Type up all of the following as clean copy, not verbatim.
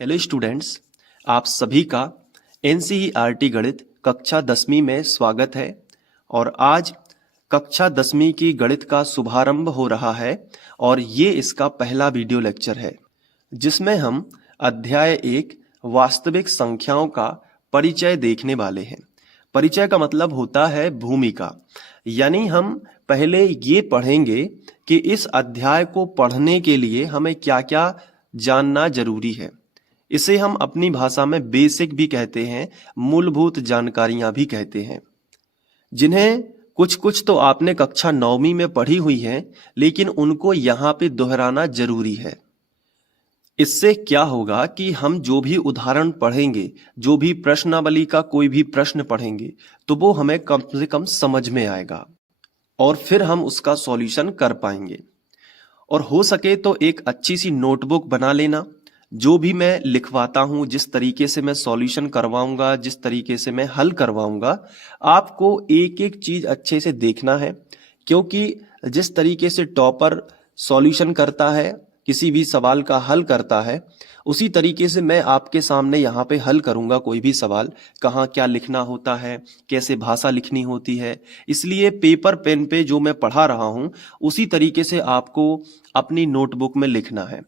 Hello students, आप सभी का एनसीईआरटी गणित कक्षा 10वीं में स्वागत है। और आज कक्षा 10वीं की गणित का शुभारंभ हो रहा है और ये इसका पहला वीडियो लेक्चर है जिसमें हम अध्याय 1 वास्तविक संख्याओं का परिचय देखने वाले हैं। परिचय का मतलब होता है भूमिका, यानी हम पहले ये पढ़ेंगे कि इस अध्याय को पढ़ने के लिए हमें क्या क्या जानना जरूरी है। इसे हम अपनी भाषा में बेसिक भी कहते हैं, मूलभूत जानकारियां भी कहते हैं, जिन्हें कुछ कुछ तो आपने कक्षा 9वीं में पढ़ी हुई है, लेकिन उनको यहाँ पे दोहराना जरूरी है। इससे क्या होगा कि हम जो भी उदाहरण पढ़ेंगे, जो भी प्रश्नावली का कोई भी प्रश्न पढ़ेंगे, तो वो हमें कम से कम समझ में आएगा और फिर हम उसका सॉल्यूशन कर पाएंगे। और हो सके तो एक अच्छी सी नोटबुक बना लेना। जो भी मैं लिखवाता हूं, जिस तरीके से मैं सॉल्यूशन करवाऊंगा, जिस तरीके से मैं हल करवाऊंगा, आपको एक एक चीज अच्छे से देखना है, क्योंकि जिस तरीके से टॉपर सॉल्यूशन करता है, किसी भी सवाल का हल करता है, उसी तरीके से मैं आपके सामने यहाँ पे हल करूंगा कोई भी सवाल। कहाँ क्या लिखना होता है, कैसे भाषा लिखनी होती है, इसलिए पेपर पेन पे जो मैं पढ़ा रहा हूँ उसी तरीके से आपको अपनी नोटबुक में लिखना है।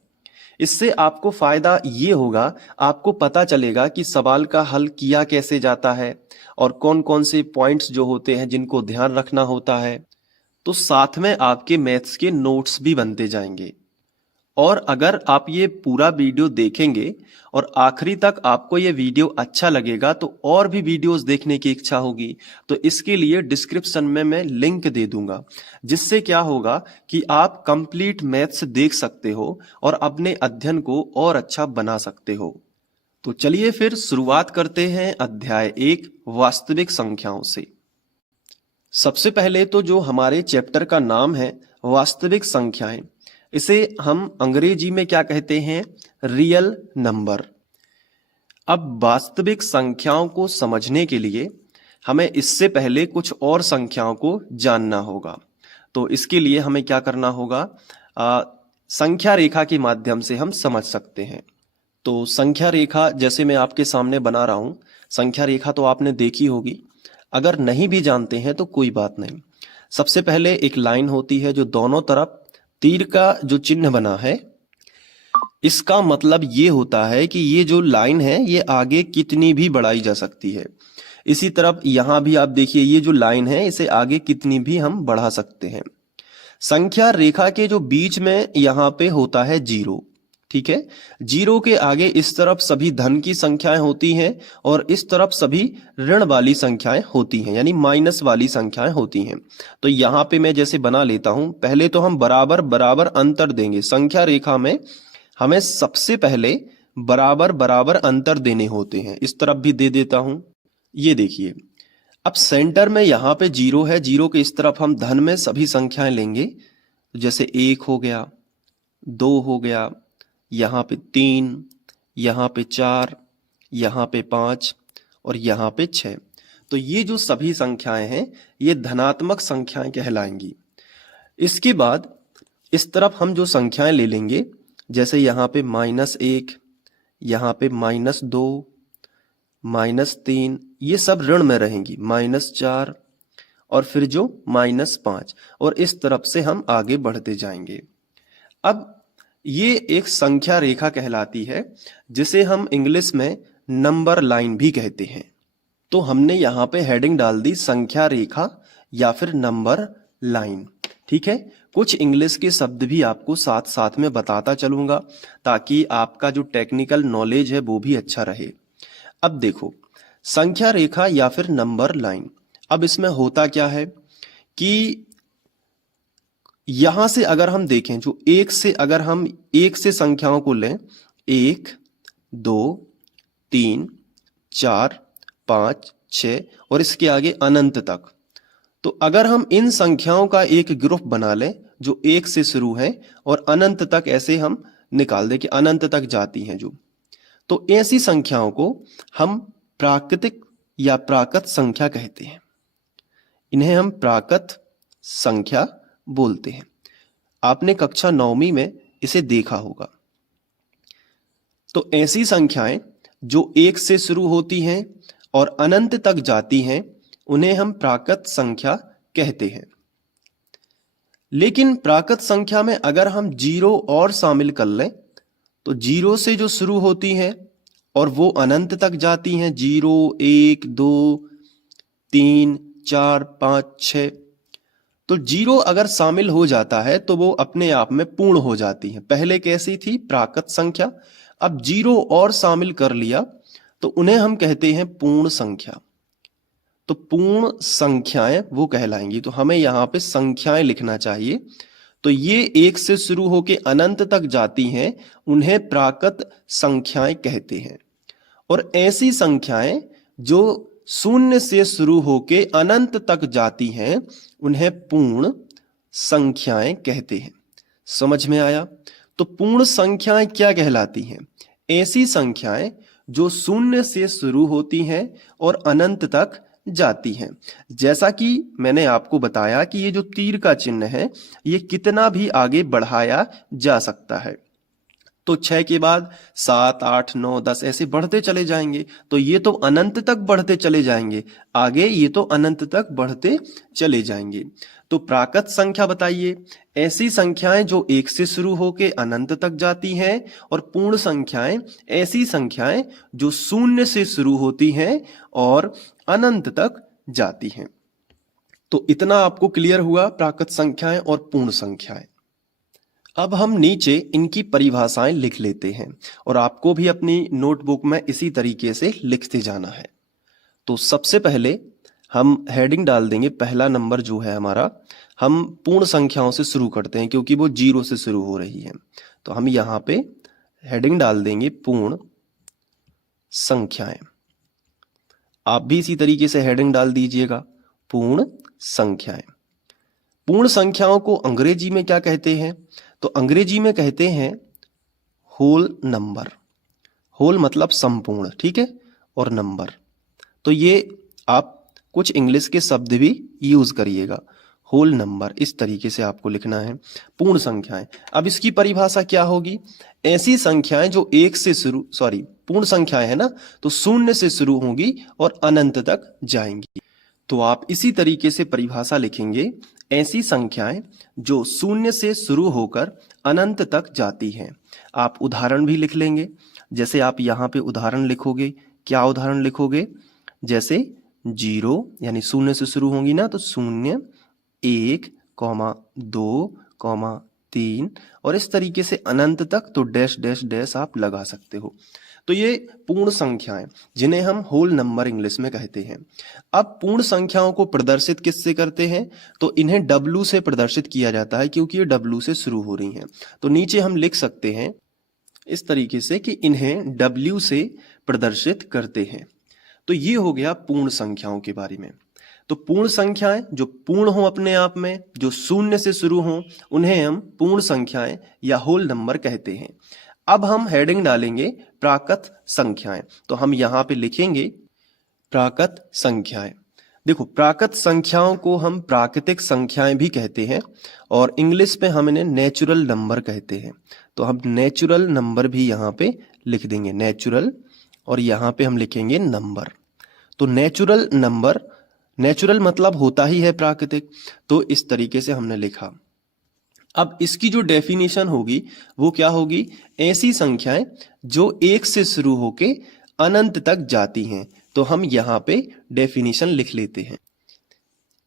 इससे आपको फायदा ये होगा, आपको पता चलेगा कि सवाल का हल किया कैसे जाता है और कौन कौन से पॉइंट्स जो होते हैं जिनको ध्यान रखना होता है। तो साथ में आपके मैथ्स के नोट्स भी बनते जाएंगे। और अगर आप ये पूरा वीडियो देखेंगे और आखिरी तक आपको ये वीडियो अच्छा लगेगा तो और भी वीडियोस देखने की इच्छा होगी, तो इसके लिए डिस्क्रिप्शन में मैं लिंक दे दूंगा, जिससे क्या होगा कि आप कंप्लीट मैथ्स देख सकते हो और अपने अध्ययन को और अच्छा बना सकते हो। तो चलिए फिर शुरुआत करते हैं अध्याय 1 वास्तविक संख्याओं से। सबसे पहले तो जो हमारे चैप्टर का नाम है वास्तविक संख्याएं, इसे हम अंग्रेजी में क्या कहते हैं, रियल नंबर। अब वास्तविक संख्याओं को समझने के लिए हमें इससे पहले कुछ और संख्याओं को जानना होगा। तो इसके लिए हमें क्या करना होगा, संख्या रेखा के माध्यम से हम समझ सकते हैं। तो संख्या रेखा जैसे मैं आपके सामने बना रहा हूं, संख्या रेखा तो आपने देखी होगी। अगर नहीं भी जानते हैं तो कोई बात नहीं। सबसे पहले एक लाइन होती है जो दोनों तरफ तीर का जो चिन्ह बना है, इसका मतलब ये होता है कि ये जो लाइन है ये आगे कितनी भी बढ़ाई जा सकती है। इसी तरफ यहां भी आप देखिए, ये जो लाइन है इसे आगे कितनी भी हम बढ़ा सकते हैं। संख्या रेखा के जो बीच में यहाँ पे होता है जीरो, ठीक है। जीरो के आगे इस तरफ सभी धन की संख्याएं होती हैं और इस तरफ सभी ऋण वाली संख्याएं होती हैं, यानी माइनस वाली संख्याएं होती हैं। तो यहाँ पे मैं जैसे बना लेता हूं, पहले तो हम बराबर बराबर अंतर देंगे। संख्या रेखा में हमें सबसे पहले बराबर बराबर अंतर देने होते हैं। इस तरफ भी दे देता हूं, ये देखिए। अब सेंटर में यहाँ पे जीरो है, जीरो के इस तरफ हम धन में सभी संख्याएं लेंगे। जैसे 1 हो गया, 2 हो गया, यहाँ पे 3, यहाँ पे 4, यहाँ पे 5 और यहाँ पे 6। तो ये जो सभी संख्याएं हैं ये धनात्मक संख्याएं कहलाएंगी। इसके बाद इस तरफ हम जो संख्याएं ले लेंगे, जैसे यहाँ पे -1, यहाँ पे -2, -3, ये सब ऋण में रहेंगी, -4 और फिर जो -5, और इस तरफ से हम आगे बढ़ते जाएंगे। अब ये एक संख्या रेखा कहलाती है, जिसे हम इंग्लिश में नंबर लाइन भी कहते हैं। तो हमने यहाँ पे हेडिंग डाल दी संख्या रेखा या फिर नंबर लाइन, ठीक है। कुछ इंग्लिश के शब्द भी आपको साथ साथ में बताता चलूंगा, ताकि आपका जो टेक्निकल नॉलेज है वो भी अच्छा रहे। अब देखो, संख्या रेखा या फिर नंबर लाइन, अब इसमें होता क्या है कि यहां से अगर हम देखें, जो अगर हम एक से संख्याओं को लें, 1, 2, 3, 4, 5, 6 और इसके आगे अनंत तक, तो अगर हम इन संख्याओं का एक ग्रुप बना लें जो 1 से शुरू है और अनंत तक ऐसे हम निकाल दें कि अनंत तक जाती हैं जो, तो ऐसी संख्याओं को हम प्राकृतिक या प्राकृत संख्या कहते हैं। इन्हें हम प्राकृत संख्या बोलते हैं। आपने कक्षा 9वीं में इसे देखा होगा। तो ऐसी संख्याएं जो 1 से शुरू होती हैं और अनंत तक जाती हैं उन्हें हम प्राकृत संख्या कहते हैं। लेकिन प्राकृत संख्या में अगर हम जीरो और शामिल कर लें तो जीरो से जो शुरू होती हैं और वो अनंत तक जाती हैं, 0, 1, 2, 3, 4, 5, 6, तो जीरो अगर शामिल हो जाता है तो वो अपने आप में पूर्ण हो जाती है। पहले कैसी थी? प्राकृत संख्या। अब जीरो और शामिल कर लिया तो उन्हें हम कहते हैं पूर्ण संख्या। तो पूर्ण संख्याएं वो कहलाएंगी। तो हमें यहाँ पे संख्याएं लिखना चाहिए। तो ये 1 से शुरू होके अनंत तक जाती हैं, उन्हें प्राकृत संख्याएं कहते हैं। और ऐसी संख्याएं जो 0 से शुरू होके अनंत तक जाती हैं उन्हें पूर्ण संख्याएं कहते हैं। समझ में आया? तो पूर्ण संख्याएं क्या कहलाती हैं? ऐसी संख्याएं जो 0 से शुरू होती हैं और अनंत तक जाती हैं। जैसा कि मैंने आपको बताया कि ये जो तीर का चिन्ह है ये कितना भी आगे बढ़ाया जा सकता है। तो 6 के बाद 7, 8, 9, 10 ऐसे बढ़ते चले जाएंगे। तो ये तो अनंत तक बढ़ते चले जाएंगे, आगे ये तो अनंत तक बढ़ते चले जाएंगे। तो प्राकृत संख्या बताइए, ऐसी संख्याएं जो 1 से शुरू होके अनंत तक जाती हैं। और पूर्ण संख्याएं ऐसी संख्याएं जो 0 से शुरू होती हैं और अनंत तक जाती हैं। तो इतना आपको क्लियर हुआ प्राकृत संख्याएं और पूर्ण संख्याएं। अब हम नीचे इनकी परिभाषाएं लिख लेते हैं और आपको भी अपनी नोटबुक में इसी तरीके से लिखते जाना है। तो सबसे पहले हम हेडिंग डाल देंगे, पहला नंबर जो है हमारा, हम पूर्ण संख्याओं से शुरू करते हैं क्योंकि वो 0 से शुरू हो रही है। तो हम यहाँ पे हेडिंग डाल देंगे पूर्ण संख्याएं। आप भी इसी तरीके से हेडिंग डाल दीजिएगा, पूर्ण संख्याएं। पूर्ण संख्याओं को अंग्रेजी में क्या कहते हैं? तो अंग्रेजी में कहते हैं होल नंबर। होल मतलब संपूर्ण, ठीक है, और नंबर। तो ये आप कुछ इंग्लिश के शब्द भी यूज करिएगा। होल नंबर इस तरीके से आपको लिखना है। पूर्ण संख्याएं, अब इसकी परिभाषा क्या होगी? ऐसी संख्याएं जो 1 से शुरू, पूर्ण संख्याएं है ना, तो 0 से शुरू होंगी और अनंत तक जाएंगी। तो आप इसी तरीके से परिभाषा लिखेंगे, ऐसी संख्याएं जो 0 से शुरू होकर अनंत तक जाती हैं। आप उदाहरण भी लिख लेंगे, जैसे आप यहाँ पे उदाहरण लिखोगे। क्या उदाहरण लिखोगे? जैसे 0 यानी 0 से शुरू होंगी ना, तो 0, 1, 2, 3 और इस तरीके से अनंत तक, तो डैश डैश डैश आप लगा सकते हो। तो ये पूर्ण संख्याएं जिन्हें हम होल नंबर इंग्लिश में कहते हैं। अब पूर्ण संख्याओं को प्रदर्शित किससे करते हैं? तो इन्हें W से प्रदर्शित किया जाता है क्योंकि ये W से शुरू हो रही हैं। तो नीचे हम लिख सकते हैं इस तरीके से कि इन्हें W से प्रदर्शित करते हैं। तो ये हो गया पूर्ण संख्याओं के बारे में। तो पूर्ण संख्याएं जो पूर्ण हो अपने आप में, जो 0 से शुरू हों, उन्हें हम पूर्ण संख्याएं या होल नंबर कहते हैं। अब हम हेडिंग डालेंगे प्राकृत संख्याएं। तो हम यहाँ पे लिखेंगे प्राकृत संख्याएं। देखो, प्राकृत संख्याओं को हम प्राकृतिक संख्याएं भी कहते हैं और इंग्लिश में हम इन्हें नेचुरल नंबर कहते हैं। तो हम नेचुरल नंबर भी यहाँ पे लिख देंगे, नेचुरल, और यहाँ पे हम लिखेंगे नंबर। तो नेचुरल नंबर, नेचुरल मतलब होता ही है प्राकृतिक, तो इस तरीके से हमने लिखा। अब इसकी जो डेफिनेशन होगी वो क्या होगी? ऐसी संख्याएं जो 1 से शुरू होके अनंत तक जाती हैं। तो हम यहाँ पे डेफिनेशन लिख लेते हैं,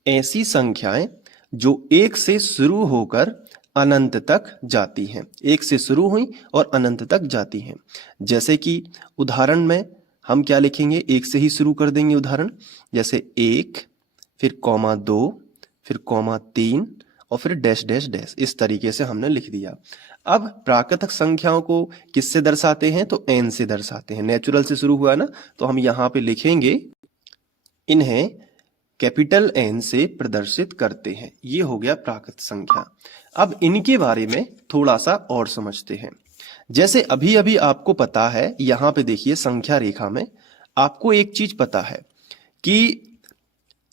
ऐसी संख्याएं जो 1 से शुरू होकर अनंत तक जाती हैं। 1 से शुरू हुई और अनंत तक जाती हैं। जैसे कि उदाहरण में हम क्या लिखेंगे? 1 से ही शुरू कर देंगे उदाहरण, जैसे 1, फिर 2, फिर 3 और फिर डैश डैश डैश, इस तरीके से हमने लिख दिया। अब प्राकृतिक संख्याओं को किससे दर्शाते हैं? तो n से दर्शाते हैं। नेचुरल से शुरू हुआ ना, तो हम यहाँ पे लिखेंगे इन्हें कैपिटल N से प्रदर्शित करते हैं। ये हो गया प्राकृतिक संख्या। अब इनके बारे में थोड़ा सा और समझते हैं। जैसे अभी अभी आपको पता है, यहाँ पे देखिए संख्या रेखा में आपको एक चीज पता है कि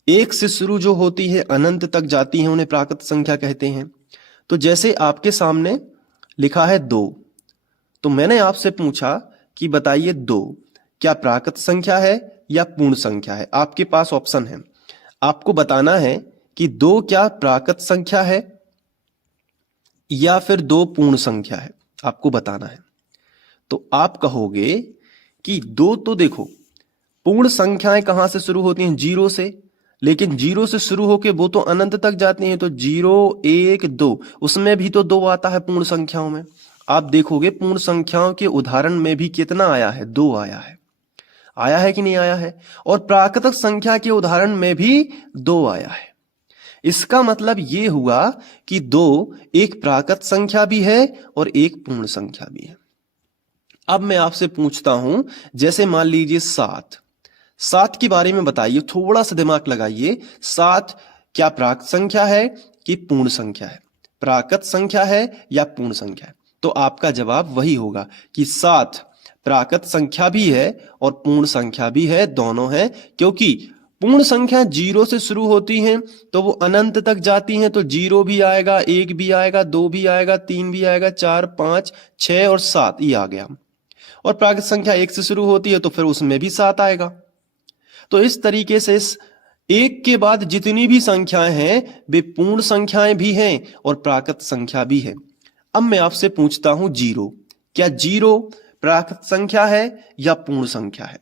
1 से शुरू जो होती है अनंत तक जाती है, उन्हें प्राकृत संख्या कहते हैं। तो जैसे आपके सामने लिखा है 2, तो मैंने आपसे पूछा कि बताइए 2 क्या प्राकृत संख्या है या पूर्ण संख्या है। आपके पास ऑप्शन है, आपको बताना है कि 2 क्या प्राकृत संख्या है या फिर 2 पूर्ण संख्या है, आपको बताना है। तो आप कहोगे कि 2 तो देखो पूर्ण संख्याएं कहां से शुरू होती हैं, 0 से, लेकिन 0 से शुरू होके वो तो अनंत तक जाती हैं, तो 0 1 2 उसमें भी तो 2 आता है पूर्ण संख्याओं में। आप देखोगे पूर्ण संख्याओं के उदाहरण में भी कितना आया है, 2 आया है। आया है कि नहीं आया है। और प्राकृतिक संख्या के उदाहरण में भी 2 आया है। इसका मतलब ये हुआ कि 2 एक प्राकृत संख्या भी है और एक पूर्ण संख्या भी है। अब मैं आपसे पूछता हूं, जैसे मान लीजिए 7 के बारे में बताइए, थोड़ा सा दिमाग लगाइए। 7 क्या प्राकृत संख्या है कि पूर्ण संख्या है, प्राकृत संख्या है या पूर्ण संख्या है। तो आपका जवाब वही होगा कि 7 प्राकृत संख्या भी है और पूर्ण संख्या भी है, दोनों है। क्योंकि पूर्ण संख्या 0 से शुरू होती हैं तो वो अनंत तक जाती हैं, तो 0 भी आएगा, 1 भी आएगा, 2 भी आएगा, 3 भी आएगा, 4 5 6 और 7 ये आ गया। और प्राकृत संख्या 1 से शुरू होती है तो फिर उसमें भी 7 आएगा। तो इस तरीके से इस 1 के बाद जितनी भी संख्याएं हैं वे पूर्ण संख्याएं भी हैं और प्राकृत संख्या भी है। अब मैं आपसे पूछता हूं 0 क्या 0 प्राकृत संख्या है या पूर्ण संख्या है।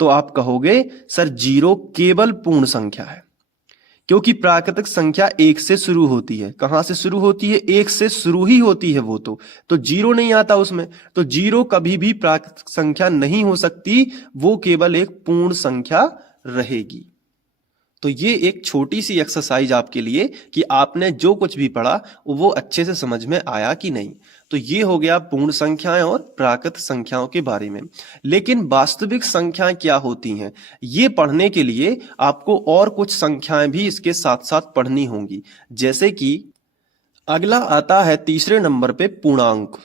तो आप कहोगे सर 0 केवल पूर्ण संख्या है, क्योंकि प्राकृतिक संख्या 1 से शुरू होती है। कहां से शुरू होती है, 1 से शुरू ही होती है वो तो 0 नहीं आता उसमें। तो 0 कभी भी प्राकृतिक संख्या नहीं हो सकती, वो केवल एक पूर्ण संख्या रहेगी। तो ये एक छोटी सी एक्सरसाइज आपके लिए कि आपने जो कुछ भी पढ़ा वो अच्छे से समझ में आया कि नहीं। तो ये हो गया पूर्ण संख्याएं और प्राकृत संख्याओं के बारे में। लेकिन वास्तविक संख्याएं क्या होती हैं, ये पढ़ने के लिए आपको और कुछ संख्याएं भी इसके साथ साथ पढ़नी होंगी। जैसे कि अगला आता है तीसरे नंबर पे पूर्णांक।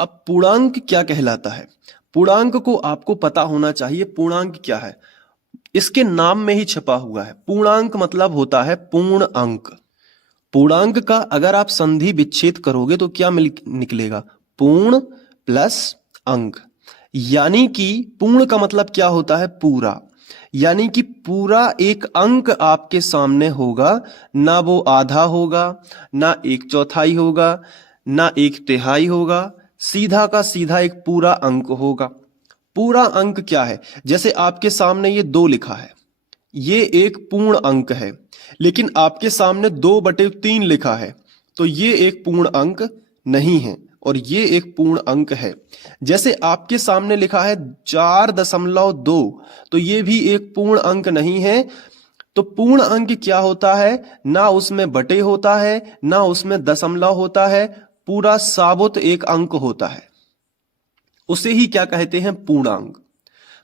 अब पूर्णांक क्या कहलाता है, पूर्णांक को आपको पता होना चाहिए। पूर्णांक क्या है, इसके नाम में ही छपा हुआ है। पूर्णांक मतलब होता है पूर्ण अंक। पूर्णांक का अगर आप संधि विच्छेद करोगे तो क्या निकलेगा, पूर्ण प्लस अंक। यानी कि पूर्ण का मतलब क्या होता है, पूरा। यानी कि पूरा एक अंक आपके सामने होगा, ना वो आधा होगा, ना 1/4 होगा, ना 1/3 होगा, सीधा का सीधा एक पूरा अंक होगा। पूरा अंक क्या है, जैसे आपके सामने ये 2 लिखा है, ये एक पूर्ण अंक है। लेकिन आपके सामने 2/3 लिखा है, तो ये एक पूर्ण अंक नहीं है और ये एक पूर्ण अंक है। जैसे आपके सामने लिखा है 4.2, तो ये भी एक पूर्ण अंक नहीं है। तो पूर्ण अंक क्या होता है, ना उसमें बटे होता है, ना उसमें दशमलव होता है, पूरा साबुत एक अंक होता है, उसे ही क्या कहते हैं, पूर्णांक।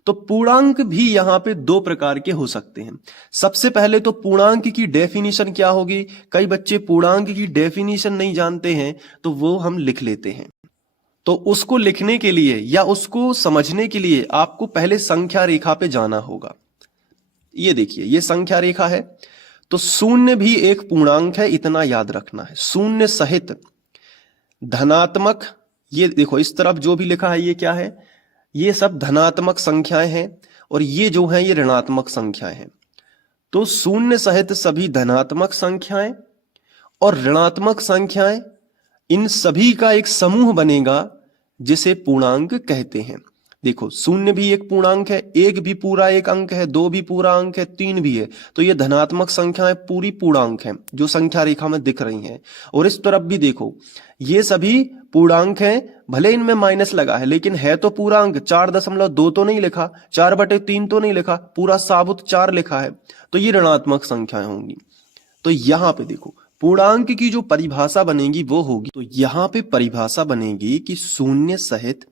तो पूर्णांक भी यहां पे 2 प्रकार के हो सकते हैं। सबसे पहले तो पूर्णांक की डेफिनेशन क्या होगी, कई बच्चे पूर्णांक की डेफिनेशन नहीं जानते हैं, तो वो हम लिख लेते हैं। तो उसको लिखने के लिए या उसको समझने के लिए आपको पहले संख्या रेखा पे जाना होगा। ये देखिए, ये संख्या रेखा है, तो 0 भी एक पूर्णांक है, इतना याद रखना है। 0 सहित धनात्मक, ये देखो इस तरफ जो भी लिखा है ये क्या है, ये सब धनात्मक संख्याएं हैं और ये जो है ये ऋणात्मक संख्याएं हैं। तो 0 सहित सभी धनात्मक संख्याएं और ऋणात्मक संख्याएं, इन सभी का एक समूह बनेगा जिसे पूर्णांक कहते हैं। देखो 0 भी एक पूर्णांक है, 1 भी पूरा एक अंक है, 2 भी पूरा अंक है, 3 भी है। तो ये धनात्मक संख्याएं पूरी पूर्णांक हैं जो संख्या रेखा में दिख रही हैं। और इस तरफ भी देखो, ये सभी पूर्णांक हैं, भले इनमें माइनस लगा है लेकिन है तो पूरा अंक। 4.2 तो नहीं लिखा, 4/3 तो नहीं लिखा, पूरा साबुत 4 लिखा है, तो ये ऋणात्मक संख्याएं होंगी। तो यहां पे देखो पूर्णांक की जो परिभाषा बनेगी वो होगी, तो यहां पे परिभाषा बनेगी कि 0 सहित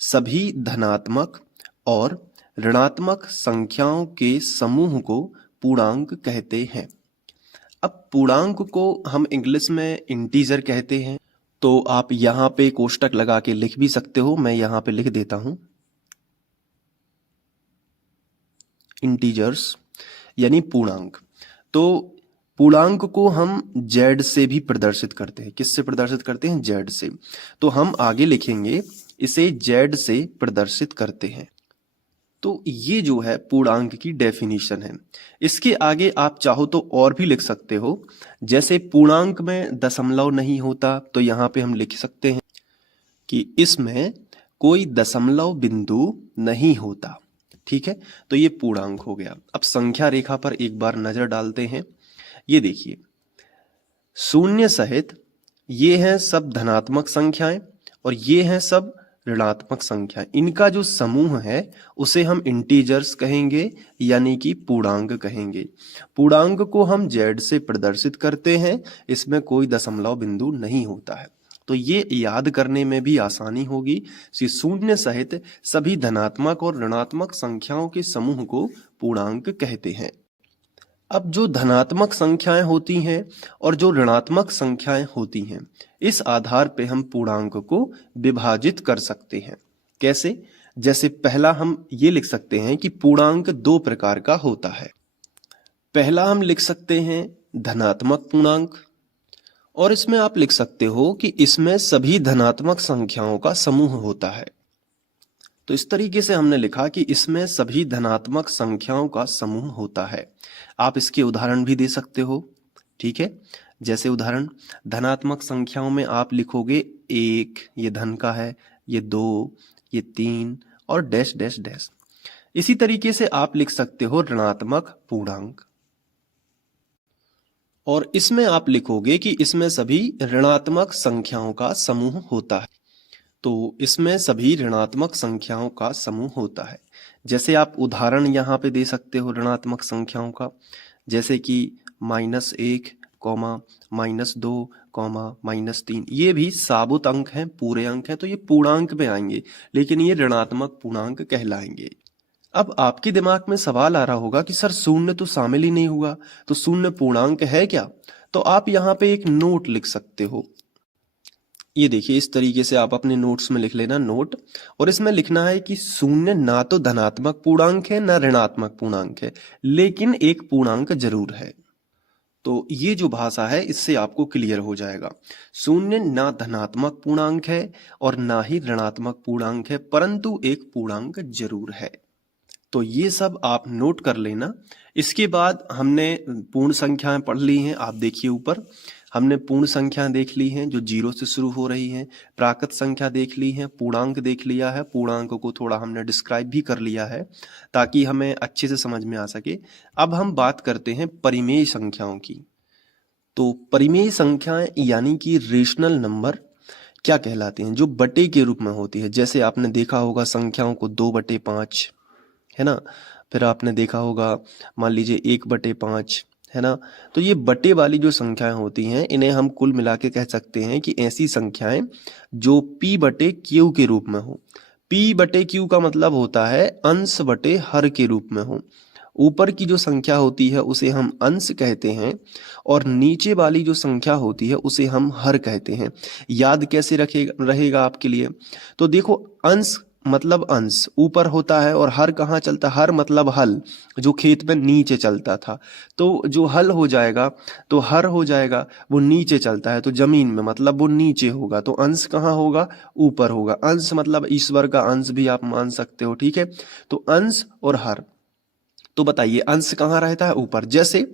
सभी धनात्मक और ऋणात्मक संख्याओं के समूह को पूर्णांक कहते हैं। अब पूर्णांक को हम इंग्लिश में इंटीजर कहते हैं। तो आप यहां पे कोष्टक लगा के लिख भी सकते हो, मैं यहां पे लिख देता हूं इंटीजर्स यानी पूर्णांक। तो पूर्णांक को हम z से भी प्रदर्शित करते हैं। किससे प्रदर्शित करते हैं, z से। तो हम आगे लिखेंगे इसे z से प्रदर्शित करते हैं। तो ये जो है पूर्णांक की डेफिनेशन है। इसके आगे आप चाहो तो और भी लिख सकते हो, जैसे पूर्णांक में दशमलव नहीं होता तो यहाँ पे हम लिख सकते हैं कि इसमें कोई दशमलव बिंदु नहीं होता। ठीक है, तो ये पूर्णांक हो गया। अब संख्या रेखा पर एक बार नजर डालते हैं। ये देखिए, शून्य सहित ये हैं सब धनात्मक संख्याएं और ये हैं सब ऋणात्मक संख्याएं। इनका जो समूह है उसे हम इंटीजर्स कहेंगे, यानी कि पूर्णांक कहेंगे। पूर्णांक को हम z से प्रदर्शित करते हैं, इसमें कोई दशमलव बिंदु नहीं होता है। तो ये याद करने में भी आसानी होगी कि शून्य सहित सभी धनात्मक और ऋणात्मक संख्याओं के समूह को पूर्णांक कहते हैं। अब जो धनात्मक संख्याएं होती हैं और जो ऋणात्मक संख्याएं होती हैं, इस आधार पे हम पूर्णांक को विभाजित कर सकते हैं। कैसे? जैसे पहला हम ये लिख सकते हैं कि पूर्णांक दो प्रकार का होता है। पहला हम लिख सकते हैं धनात्मक पूर्णांक, और इसमें आप लिख सकते हो कि इसमें सभी धनात्मक संख्याओं का समूह होता है। तो इस तरीके से हमने लिखा कि इसमें सभी धनात्मक संख्याओं का समूह होता है। आप इसके उदाहरण भी दे सकते हो। ठीक है, जैसे उदाहरण धनात्मक संख्याओं में आप लिखोगे 1, ये धन का है, ये 2, ये 3 और डैश डैश डैश। इसी तरीके से आप लिख सकते हो ऋणात्मक पूर्णांक, और इसमें आप लिखोगे कि इसमें सभी ऋणात्मक संख्याओं का समूह होता है। तो इसमें सभी ऋणात्मक संख्याओं का समूह होता है। जैसे आप उदाहरण यहाँ पे दे सकते हो ऋणात्मक संख्याओं का, जैसे कि -1, -2, -3। ये भी साबुत अंक हैं, पूरे अंक हैं, तो ये पूर्णांक में आएंगे, लेकिन ये ऋणात्मक पूर्णांक कहलाएंगे। अब आपके दिमाग में सवाल आ रहा होगा कि सर शून्य तो शामिल ही नहीं हुआ, तो शून्य पूर्णांक है क्या? तो आप यहाँ पे एक नोट लिख सकते हो। ये देखिए, इस तरीके से आप अपने नोट्स में लिख लेना नोट, और इसमें लिखना है कि शून्य ना तो धनात्मक पूर्णांक है ना ऋणात्मक पूर्णांक है, लेकिन एक पूर्णांक जरूर है। तो ये जो भाषा है इससे आपको क्लियर हो जाएगा। शून्य ना धनात्मक पूर्णांक है और ना ही ऋणात्मक पूर्णांक है, परंतु एक पूर्णांक जरूर है। तो ये सब आप नोट कर लेना। इसके बाद हमने पूर्ण संख्याएं पढ़ ली हैं। आप देखिए ऊपर हमने पूर्ण संख्याएं देख ली हैं जो 0 से शुरू हो रही हैं, प्राकृत संख्या देख ली है, पूर्णांक देख लिया है, पूर्णांक को थोड़ा हमने डिस्क्राइब भी कर लिया है ताकि हमें अच्छे से समझ में आ सके। अब हम बात करते हैं परिमेय संख्याओं की। तो परिमेय संख्याएं यानी कि रेशनल नंबर क्या कहलाती हैं? जो बटे के रूप में होती है। जैसे आपने देखा होगा संख्याओं को 2/5 है ना, फिर आपने देखा होगा मान लीजिए 1/5 है ना। तो ये बटे वाली जो संख्याएं होती हैं, इन्हें हम कुल मिला के कह सकते हैं कि ऐसी संख्याएं जो p/q के रूप में हो। p/q का मतलब होता है अंश बटे हर के रूप में हो। ऊपर की जो संख्या होती है उसे हम अंश कहते हैं, और नीचे वाली जो संख्या होती है उसे हम हर कहते हैं। याद कैसे रहेगा आपके लिए? तो देखो, अंश मतलब अंश ऊपर होता है, और हर कहाँ चलता? हर मतलब हल, जो खेत में नीचे चलता था। तो जो हल हो जाएगा, तो हर हो जाएगा, वो नीचे चलता है, तो जमीन में मतलब वो नीचे होगा। तो अंश कहाँ होगा? ऊपर होगा। अंश मतलब ईश्वर का अंश भी आप मान सकते हो। ठीक है, तो अंश और हर। तो बताइए अंश कहाँ रहता है? ऊपर। जैसे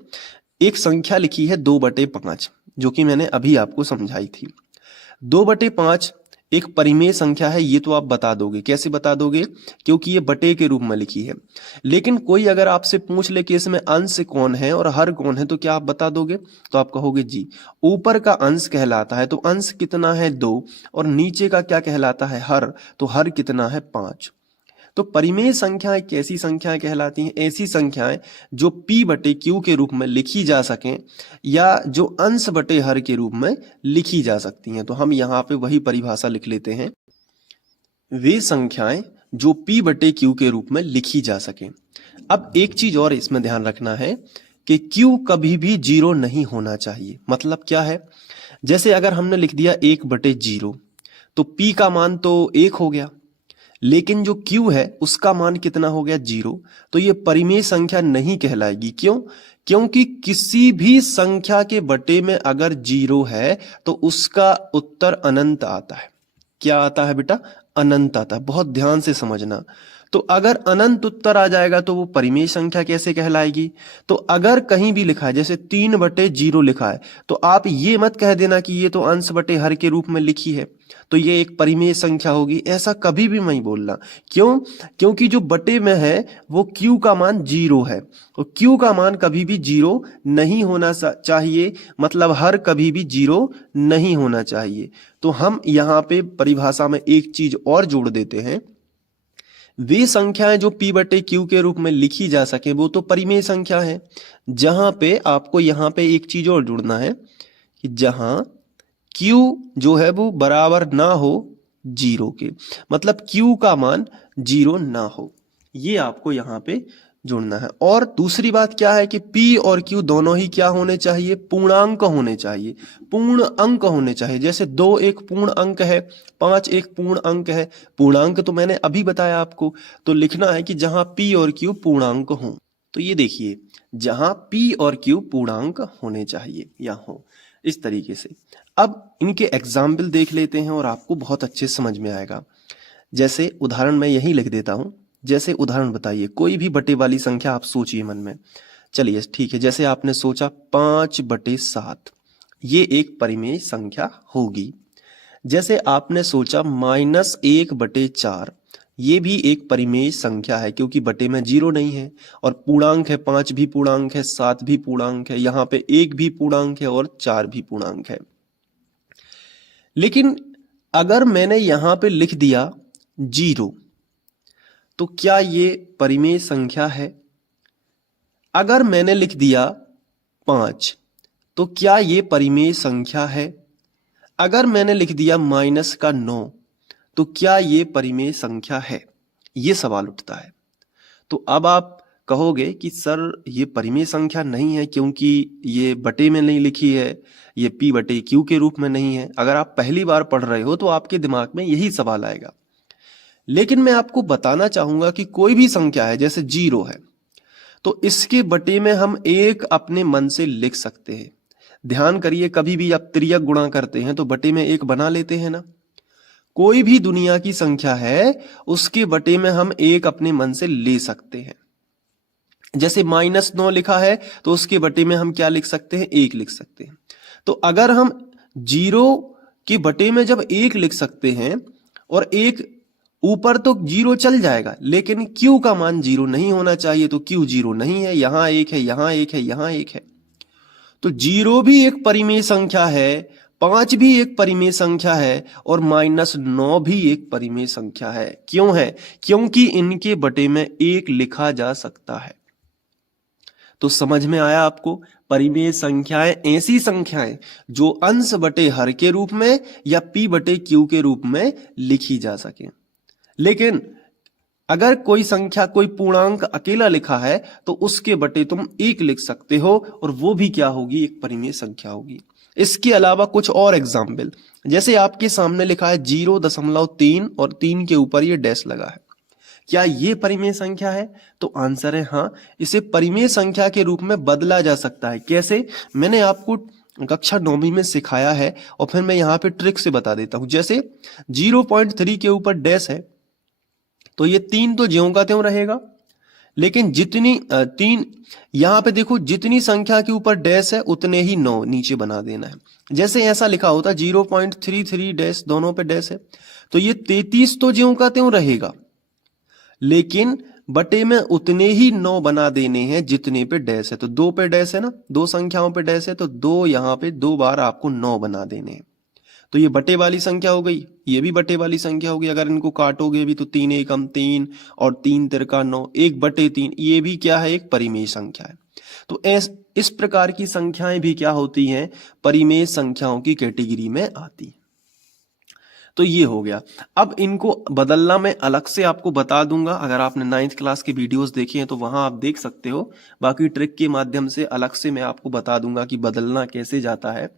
एक संख्या लिखी है 2/5, जो कि मैंने अभी आपको समझाई थी। 2/5 एक परिमेय संख्या है, ये तो आप बता दोगे। कैसे बता दोगे? क्योंकि ये बटे के रूप में लिखी है। लेकिन कोई अगर आपसे पूछ ले कि इसमें अंश कौन है और हर कौन है, तो क्या आप बता दोगे? तो आप कहोगे जी, ऊपर का अंश कहलाता है, तो अंश कितना है? 2, और नीचे का क्या कहलाता है? हर, तो हर कितना है? 5। तो परिमेय संख्याएं कैसी संख्याएं कहलाती हैं? ऐसी संख्याएं जो p/q के रूप में लिखी जा सकें, या जो अंश बटे हर के रूप में लिखी जा सकती हैं। तो हम यहाँ पे वही परिभाषा लिख लेते हैं, वे संख्याएं जो p/q के रूप में लिखी जा सकें। अब एक चीज और इसमें ध्यान रखना है कि q कभी भी 0 नहीं होना चाहिए। मतलब क्या है? जैसे अगर हमने लिख दिया 1/0, तो p का मान तो 1 हो गया, लेकिन जो q है उसका मान कितना हो गया? 0। तो ये परिमेय संख्या नहीं कहलाएगी। क्यों? क्योंकि किसी भी संख्या के बटे में अगर 0 है तो उसका उत्तर अनंत आता है। क्या आता है बेटा? अनंत आता है, बहुत ध्यान से समझना। तो अगर अनंत उत्तर आ जाएगा तो वो परिमेय संख्या कैसे कहलाएगी? तो अगर कहीं भी लिखा है जैसे 3/0 लिखा है तो आप ये मत कह देना कि ये तो अंश बटे हर के रूप में लिखी है तो ये एक परिमेय संख्या होगी, ऐसा कभी भी नहीं बोलना। क्यों? क्योंकि जो बटे में है वो q का मान 0 है, तो q का मान कभी भी 0 नहीं होना चाहिए, मतलब हर कभी भी 0 नहीं होना चाहिए। तो हम यहाँ पे परिभाषा में एक चीज और जोड़ देते हैं, वे संख्याएं जो p/q के रूप में लिखी जा सके वो तो परिमेय संख्या है। जहां पे आपको यहाँ पे एक चीज और जोड़ना है कि जहां q जो है वो बराबर ना हो 0 के, मतलब q का मान 0 ना हो, ये आपको यहाँ पे जोड़ना है। और दूसरी बात क्या है कि p और q दोनों ही क्या होने चाहिए? पूर्णांक होने चाहिए, पूर्ण अंक होने चाहिए। जैसे 2 एक पूर्ण अंक है, 5 एक पूर्ण अंक है, पूर्णांक तो मैंने अभी बताया आपको। तो लिखना है कि जहां p और q पूर्णांक हो, तो ये देखिए जहां p और q पूर्णांक होने चाहिए या हो, इस तरीके से। अब इनके एग्जाम्पल देख लेते हैं और आपको बहुत अच्छे समझ में आएगा। जैसे उदाहरण मैं यही लिख देता हूं, जैसे उदाहरण बताइए, कोई भी बटे वाली संख्या आप सोचिए मन में। चलिए ठीक है, जैसे आपने सोचा 5/7, ये एक परिमेय संख्या होगी। जैसे आपने सोचा -1/4, ये भी एक परिमेय संख्या है क्योंकि बटे में 0 नहीं है और पूर्णांक है, 5 भी पूर्णांक है, 7 भी पूर्णांक है, यहाँ पे 1 भी पूर्णांक है और 4 भी पूर्णांक है। लेकिन अगर मैंने यहाँ पे लिख दिया 0 तो क्या ये परिमेय संख्या है? अगर मैंने लिख दिया 5 तो क्या ये परिमेय संख्या है? अगर मैंने लिख दिया -9 तो क्या ये परिमेय संख्या है? ये सवाल उठता है। तो अब आप कहोगे कि सर ये परिमेय संख्या नहीं है क्योंकि ये बटे में नहीं लिखी है, ये p/q के रूप में नहीं है। अगर आप पहली बार पढ़ रहे हो तो आपके दिमाग में यही सवाल आएगा। लेकिन मैं आपको बताना चाहूंगा कि कोई भी संख्या है, जैसे 0 है, तो इसके बटे में हम 1 अपने मन से लिख सकते हैं। ध्यान करिए, कभी भी आप तिर्यक गुणा करते हैं तो बटे में 1 बना लेते हैं ना। कोई भी दुनिया की संख्या है उसके बटे में हम 1 अपने मन से ले सकते हैं। जैसे -9 लिखा है तो उसके बटे में हम क्या लिख सकते हैं? 1 लिख सकते हैं। तो अगर हम 0 के बटे में जब 1 लिख सकते हैं और 1 ऊपर, तो 0 चल जाएगा, लेकिन q का मान 0 नहीं होना चाहिए, तो q 0 नहीं है, यहां 1 है, यहां 1 है, यहां 1 है। तो 0 भी एक परिमेय संख्या है, 5 भी एक परिमेय संख्या है और -9 भी एक परिमेय संख्या है। क्यों है? क्योंकि इनके बटे में 1 लिखा जा सकता है। तो समझ में आया आपको? परिमेय संख्याएं ऐसी संख्याएं जो अंश बटे हर के रूप में या p/q के रूप में लिखी जा सके। लेकिन अगर कोई संख्या, कोई पूर्णांक अकेला लिखा है तो उसके बटे तुम 1 लिख सकते हो और वो भी क्या होगी? एक परिमेय संख्या होगी। इसके अलावा कुछ और एग्जाम्पल, जैसे आपके सामने लिखा है 0.3 और 3 के ऊपर ये डैश लगा है, क्या ये परिमेय संख्या है? तो आंसर है हाँ, इसे परिमेय संख्या के रूप में बदला जा सकता है। कैसे? मैंने आपको कक्षा 9वीं में सिखाया है और फिर मैं यहाँ पे ट्रिक से बता देता हूं। जैसे 0.3 के ऊपर डैश है तो ये 3 तो ज्यों का त्यों रहेगा, लेकिन जितनी 3 यहाँ पे देखो, जितनी संख्या के ऊपर डैश है उतने ही 9 नीचे बना देना है। जैसे ऐसा लिखा होता 0.33 डैश, दोनों पे डैश है, तो ये 33 तो ज्यों का त्यों रहेगा, लेकिन बटे में उतने ही 9 बना देने हैं जितने पे डैश है। तो 2 पे डैश है ना, 2 संख्याओं पे डैश है, तो 2 यहाँ पे 2 बार आपको 9 बना देने हैं। तो ये बटे वाली संख्या हो गई, ये भी बटे वाली संख्या हो गई। अगर इनको काटोगे भी तो 3 एकम 3 और 3 तिरका 9, 1/3, ये भी क्या है? एक परिमेय संख्या है। तो इस प्रकार की संख्याएं भी क्या होती हैं? परिमेय संख्याओं की कैटेगरी में आती हैं। तो ये हो गया। अब इनको बदलना मैं अलग से आपको बता दूंगा, अगर आपने 9th क्लास के वीडियोस देखे हैं तो वहां आप देख सकते हो। बाकी ट्रिक के माध्यम से अलग से मैं आपको बता दूंगा कि बदलना कैसे जाता है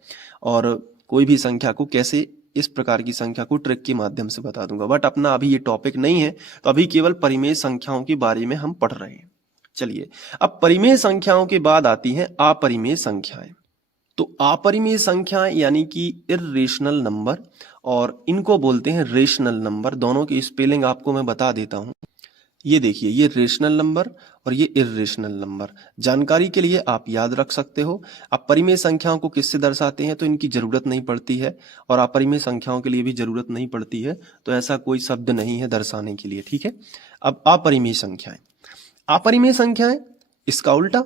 और कोई भी संख्या को कैसे, इस प्रकार की संख्या को ट्रिक के माध्यम से बता दूंगा। बट अपना अभी ये टॉपिक नहीं है, तो अभी केवल परिमेय संख्याओं के बारे में हम पढ़ रहे हैं। चलिए, अब परिमेय संख्याओं के बाद आती हैं अपरिमेय संख्याएं। तो अपरिमेय संख्या यानी कि इर्रेशनल नंबर, और इनको बोलते हैं रेशनल नंबर। दोनों की स्पेलिंग आपको मैं बता देता हूं। ये देखिए, ये रेशनल नंबर और ये इर्रेशनल नंबर। जानकारी के लिए आप याद रख सकते हो। अपरिमेय संख्याओं को किससे दर्शाते हैं तो इनकी जरूरत नहीं पड़ती है, और अपरिमेय संख्याओं के लिए भी जरूरत नहीं पड़ती है, तो ऐसा कोई शब्द नहीं है दर्शाने के लिए, ठीक है। अब अपरिमेय संख्याएं, अपरिमेय संख्याएं इसका उल्टा।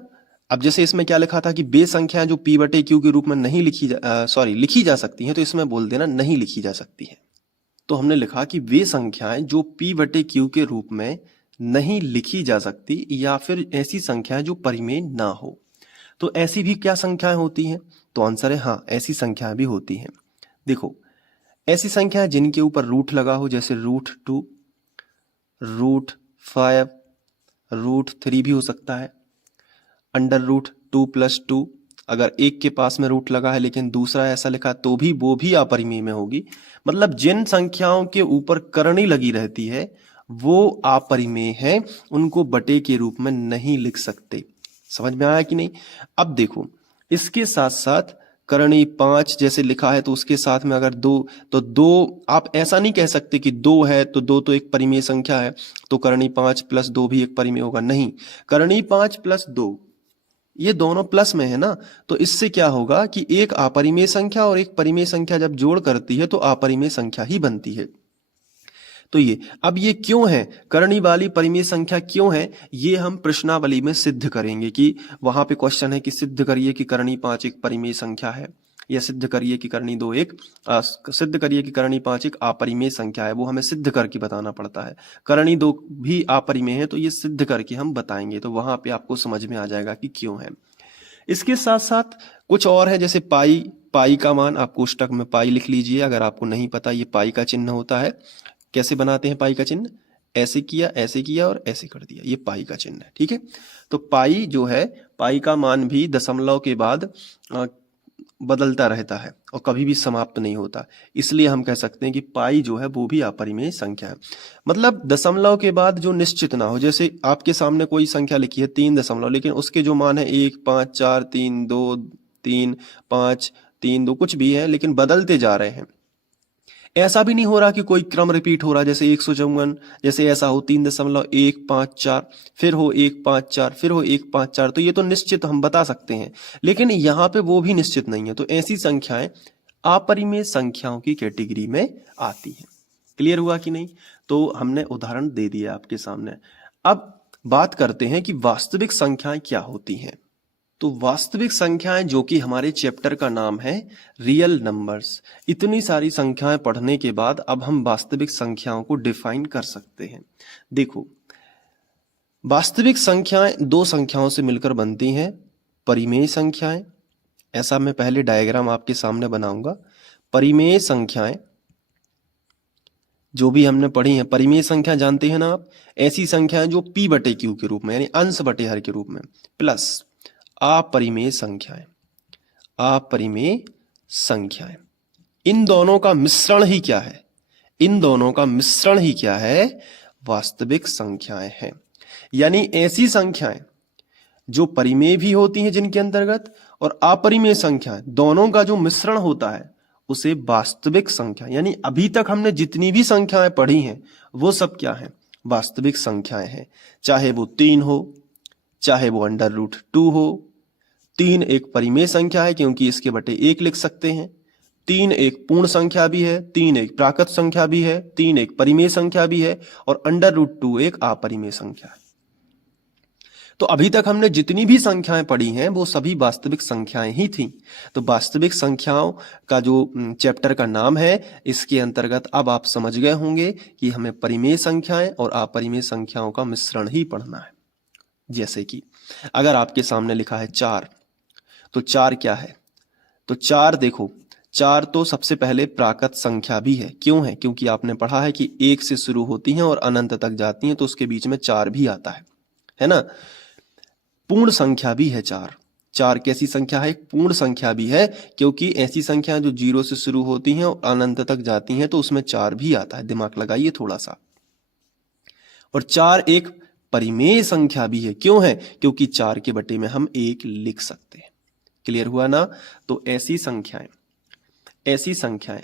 अब जैसे इसमें क्या लिखा था कि बे संख्याएं जो p बटे q के रूप में नहीं लिखी जा सकती हैं, तो इसमें बोल देना नहीं लिखी जा सकती हैं। तो हमने लिखा कि वे संख्याएं जो p बटे q के रूप में नहीं लिखी जा सकती, या फिर ऐसी संख्याएं जो परिमेय ना हो। तो ऐसी भी क्या संख्याएं होती हैं? तो आंसर है हाँ, ऐसी संख्याएं भी होती हैं। देखो, ऐसी संख्याएं जिनके ऊपर रूट लगा हो, जैसे √2, √5, √3 भी हो सकता है, √2 + 2। अगर एक के पास में रूट लगा है लेकिन दूसरा ऐसा लिखा तो भी वो भी अपरिमेय में होगी। मतलब जिन संख्याओं के ऊपर करणी लगी रहती है वो अपरिमेय है, उनको बटे के रूप में नहीं लिख सकते। समझ में आया कि नहीं? अब देखो, इसके साथ साथ करणी 5 जैसे लिखा है तो उसके साथ में अगर 2, तो 2 आप ऐसा नहीं कह सकते कि 2 है तो 2 तो एक परिमेय संख्या है, तो करणी 5 + 2 भी एक परिमेय होगा। नहीं, करणी 5 + 2 ये दोनों प्लस में है ना, तो इससे क्या होगा कि एक अपरिमेय संख्या और एक परिमेय संख्या जब जोड़ करती है तो अपरिमेय संख्या ही बनती है। तो ये, अब ये क्यों है, करणी वाली परिमेय संख्या क्यों है, ये हम प्रश्नावली में सिद्ध करेंगे। कि वहां पे क्वेश्चन है कि सिद्ध करिए कि करणी 5 एक परिमेय संख्या है, या सिद्ध करिए कि करणी 2 सिद्ध करिए कि करणी 5 एक अपरिमेय संख्या है। वो हमें सिद्ध करके बताना पड़ता है। करणी 2 भी अपरिमेय है, तो ये सिद्ध करके हम बताएंगे, तो वहां पे आपको समझ में आ जाएगा कि क्यों है। इसके साथ साथ कुछ और है, जैसे पाई का मान, आप कोष्टक में पाई लिख लीजिए। अगर आपको नहीं पता, ये पाई का चिन्ह होता है। कैसे बनाते हैं पाई का चिन्ह? ऐसे किया और ऐसे कर दिया, ये पाई का चिन्ह है, ठीक है। तो पाई जो है, पाई का मान भी दशमलव के बाद बदलता रहता है और कभी भी समाप्त नहीं होता। इसलिए हम कह सकते हैं कि पाई जो है वो भी अपरिमेय संख्या है। मतलब दशमलव के बाद जो निश्चित ना हो, जैसे आपके सामने कोई संख्या लिखी है 3 दशमलव, लेकिन उसके जो मान है 1, 5, 4, 3, 2, 3, 5, 3, 2 कुछ भी है, लेकिन बदलते जा रहे हैं। ऐसा भी नहीं हो रहा कि कोई क्रम रिपीट हो रहा है, जैसे 154, जैसे ऐसा हो 3.154, फिर हो 154, फिर हो 154, तो ये तो निश्चित हम बता सकते हैं। लेकिन यहाँ पे वो भी निश्चित नहीं है, तो ऐसी संख्याएं अपरिमेय संख्याओं की कैटेगरी में आती हैं। क्लियर हुआ कि नहीं? तो हमने उदाहरण दे दिया आपके सामने। अब बात करते हैं कि वास्तविक संख्याएं क्या होती हैं। तो वास्तविक संख्याएं, जो कि हमारे चैप्टर का नाम है रियल नंबर्स। इतनी सारी संख्याएं पढ़ने के बाद अब हम वास्तविक संख्याओं को डिफाइन कर सकते हैं। देखो, वास्तविक संख्याएं दो संख्याओं से मिलकर बनती हैं, परिमेय संख्याएं। ऐसा मैं पहले डायग्राम आपके सामने बनाऊंगा। परिमेय संख्याएं जो भी हमने पढ़ी हैं, परिमेय संख्या जानते हैं ना आप, ऐसी संख्याएं जो p बटे q के रूप में, यानी अंश बटे हर के रूप में, प्लस अपरिमेय संख्याएं, अपरिमेय संख्याएं। इन दोनों का मिश्रण ही क्या है? इन दोनों का मिश्रण ही क्या है? वास्तविक संख्याएं हैं। यानी ऐसी संख्याएं जो परिमेय भी होती हैं जिनके अंतर्गत, और अपरिमेय संख्याएं, दोनों का जो मिश्रण होता है उसे वास्तविक संख्या, यानी अभी तक हमने जितनी भी संख्याएं पढ़ी हैं वो सब क्या है? वास्तविक संख्याएं हैं। चाहे वो 3 हो, चाहे वो √2 हो। 3 एक परिमेय संख्या है क्योंकि इसके बटे 1 लिख सकते हैं। 3 एक पूर्ण संख्या भी है, 3 एक प्राकृत संख्या भी है, 3 एक परिमेय संख्या भी है, और √2 एक अपरिमेय संख्या है। तो अभी तक हमने जितनी भी संख्याएं पढ़ी हैं वो सभी वास्तविक संख्याएं ही थीं। तो वास्तविक संख्याओं का जो चैप्टर का नाम है, इसके अंतर्गत अब आप समझ गए होंगे कि हमें परिमेय संख्याएं और अपरिमेय संख्याओं का मिश्रण ही पढ़ना है। जैसे कि अगर आपके सामने लिखा है 4, तो 4 क्या है? तो 4 देखो, 4 तो सबसे पहले प्राकृत संख्या भी है। क्यों है? क्योंकि आपने पढ़ा है कि 1 से शुरू होती हैं और अनंत तक जाती हैं, तो उसके बीच में 4 भी आता है ना। पूर्ण संख्या भी है 4। 4 कैसी संख्या है? पूर्ण संख्या भी है, क्योंकि ऐसी संख्या जो 0 से शुरू होती हैं और अनंत तक जाती हैं तो उसमें 4 भी आता है। दिमाग लगाइए थोड़ा सा। और 4 एक परिमेय संख्या भी है। क्यों है? क्योंकि 4 के बटे में हम 1 लिख सकते हैं। क्लियर हुआ ना? तो ऐसी संख्याएं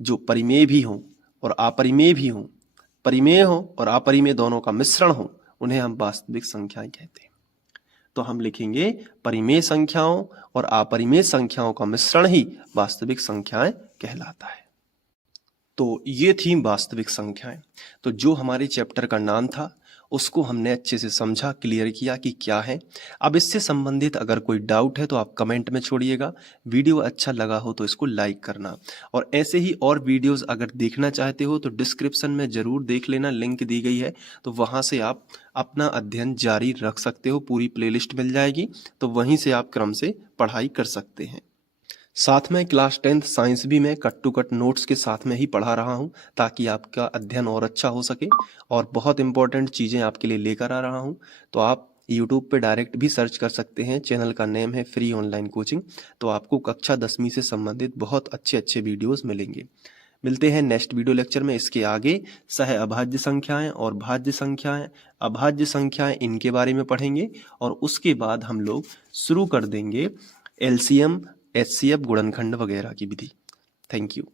जो परिमेय भी हों और अपरिमेय भी हों, परिमेय हो और अपरिमेय दोनों का मिश्रण हो, उन्हें हम वास्तविक संख्याएं कहते हैं। तो हम लिखेंगे परिमेय संख्याओं और अपरिमेय संख्याओं का मिश्रण ही वास्तविक संख्याएं कहलाता है। तो ये थी वास्तविक संख्याएं। तो जो हमारे चैप्टर का नाम था उसको हमने अच्छे से समझा, क्लियर किया कि क्या है। अब इससे संबंधित अगर कोई डाउट है तो आप कमेंट में छोड़िएगा। वीडियो अच्छा लगा हो तो इसको लाइक करना, और ऐसे ही और वीडियोस अगर देखना चाहते हो तो डिस्क्रिप्शन में ज़रूर देख लेना, लिंक दी गई है, तो वहाँ से आप अपना अध्ययन जारी रख सकते हो। पूरी प्लेलिस्ट मिल जाएगी, तो वहीं से आप क्रम से पढ़ाई कर सकते हैं। साथ में क्लास 10th साइंस भी मैं कट टू कट नोट्स के साथ में ही पढ़ा रहा हूँ, ताकि आपका अध्ययन और अच्छा हो सके, और बहुत इंपॉर्टेंट चीज़ें आपके लिए लेकर आ रहा हूँ। तो आप यूट्यूब पे डायरेक्ट भी सर्च कर सकते हैं, चैनल का नेम है फ्री ऑनलाइन कोचिंग। तो आपको कक्षा 10वीं से संबंधित बहुत अच्छे अच्छे वीडियोज़ मिलेंगे। मिलते हैं नेक्स्ट वीडियो लेक्चर में। इसके आगे सह अभाज्य संख्याएं और भाज्य संख्याएं, अभाज्य संख्याएं, इनके बारे में पढ़ेंगे, और उसके बाद हम लोग शुरू कर देंगे एलसीएम, एचसीएफ, गुणनखंड वगैरह की विधि। Thank you.